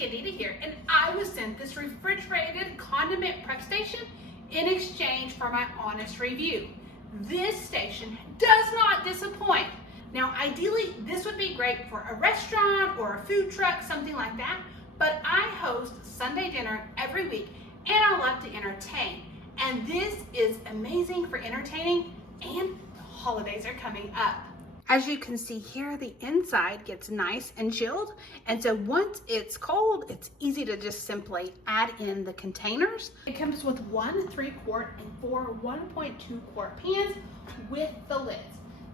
Kitty here, and I was sent this refrigerated condiment prep station in exchange for my honest review. This station does not disappoint. Now, ideally, this would be great for a restaurant or a food truck, something like that, but I host Sunday dinner every week, and I love to entertain. And this is amazing for entertaining, and the holidays are coming up. As you can see here, the inside gets nice and chilled. And so once it's cold, it's easy to just simply add in the containers. It comes with 1 3-quart and 4 1.2-quart pans with the lids.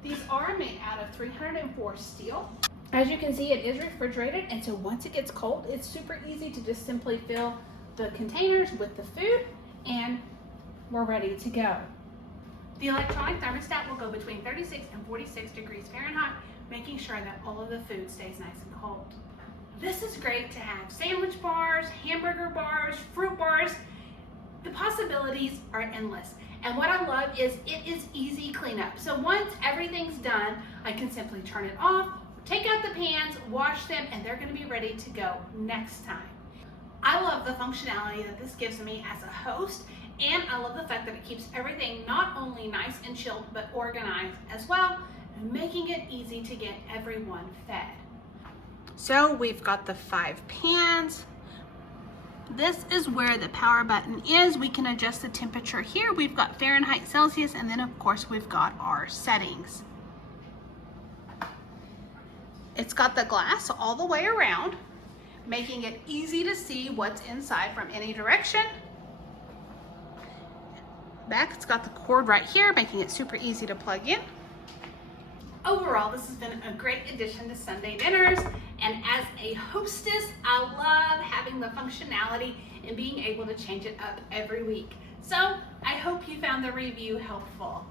These are made out of 304 steel. As you can see, it is refrigerated. And so once it gets cold, it's super easy to just simply fill the containers with the food and we're ready to go. The electronic thermostat will go between 36 and 46 degrees Fahrenheit, making sure that all of the food stays nice and cold. This is great to have sandwich bars, hamburger bars, fruit bars. The possibilities are endless. And what I love is it is easy cleanup. So once everything's done, I can simply turn it off, take out the pans, wash them, and they're going to be ready to go next time. I love the functionality that this gives me as a host, and I love the fact that it keeps everything not only nice and chilled, but organized as well, making it easy to get everyone fed. So we've got the 5 pans. This is where the power button is. We can adjust the temperature here. We've got Fahrenheit, Celsius, and then of course we've got our settings. It's got the glass all the way around, making it easy to see what's inside from any direction. Back, it's got the cord right here, making it super easy to plug in. Overall, this has been a great addition to Sunday dinners, and as a hostess, I love having the functionality and being able to change it up every week. So I hope you found the review helpful.